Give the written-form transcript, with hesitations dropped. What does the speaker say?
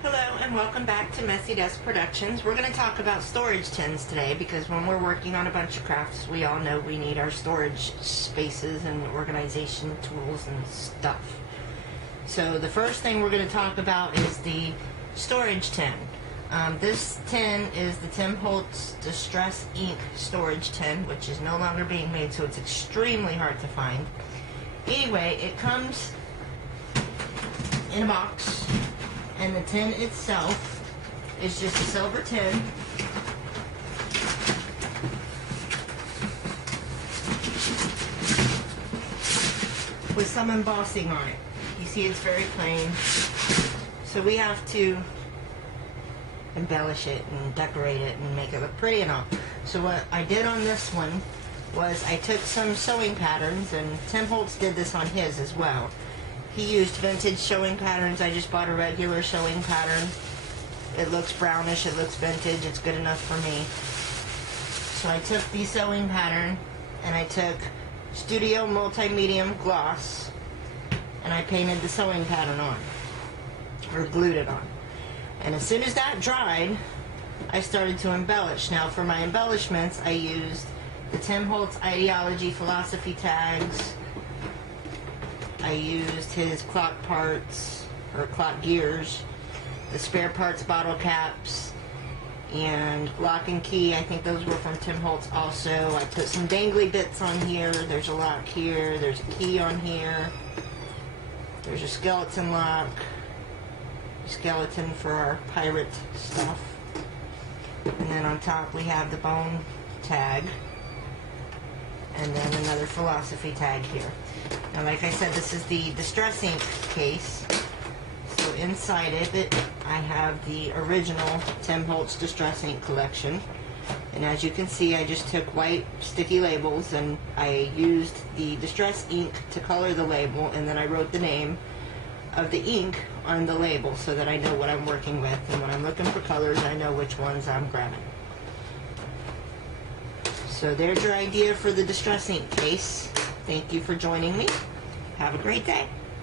Hello and welcome back to Messy Desk Productions. We're going to talk about storage tins today because when we're working on a bunch of crafts, we all know we need our storage spaces and organization tools and stuff. So the first thing we're going to talk about is the storage tin. This tin is the Tim Holtz Destress Ink storage tin, which is no longer being made, so it's extremely hard to find. Anyway, it comes in a box, and the tin itself is just a silver tin. With some embossing on it. You see it's very plain. So we have to embellish it and decorate it and make it look pretty and all. So what I did on this one was I took some sewing patterns, and Tim Holtz did this on his as well. He used vintage sewing patterns. I just bought a regular sewing pattern. It looks brownish, it looks vintage, it's good enough for me. So I took the sewing pattern and I took Studio Multi-Medium Gloss and I painted the sewing pattern on, or glued it on. And as soon as that dried, I started to embellish. Now for my embellishments, I used the Tim Holtz Ideology Philosophy tags. I used his clock parts, or clock gears, the spare parts bottle caps, and lock and key. I think those were from Tim Holtz also. I put some dangly bits on here. There's a lock here. There's a key on here. There's a skeleton lock. Skeleton for our pirate stuff. And then on top we have the bone tag. And then another philosophy tag here. Now, like I said, this is the Destress Ink case. So inside of it, I have the original Tim Holtz Destress Ink collection. And as you can see, I just took white sticky labels and I used the Destress Ink to color the label, and then I wrote the name of the ink on the label so that I know what I'm working with, and when I'm looking for colors, I know which ones I'm grabbing. So there's your idea for the Destress Ink case. Thank you for joining me. Have a great day.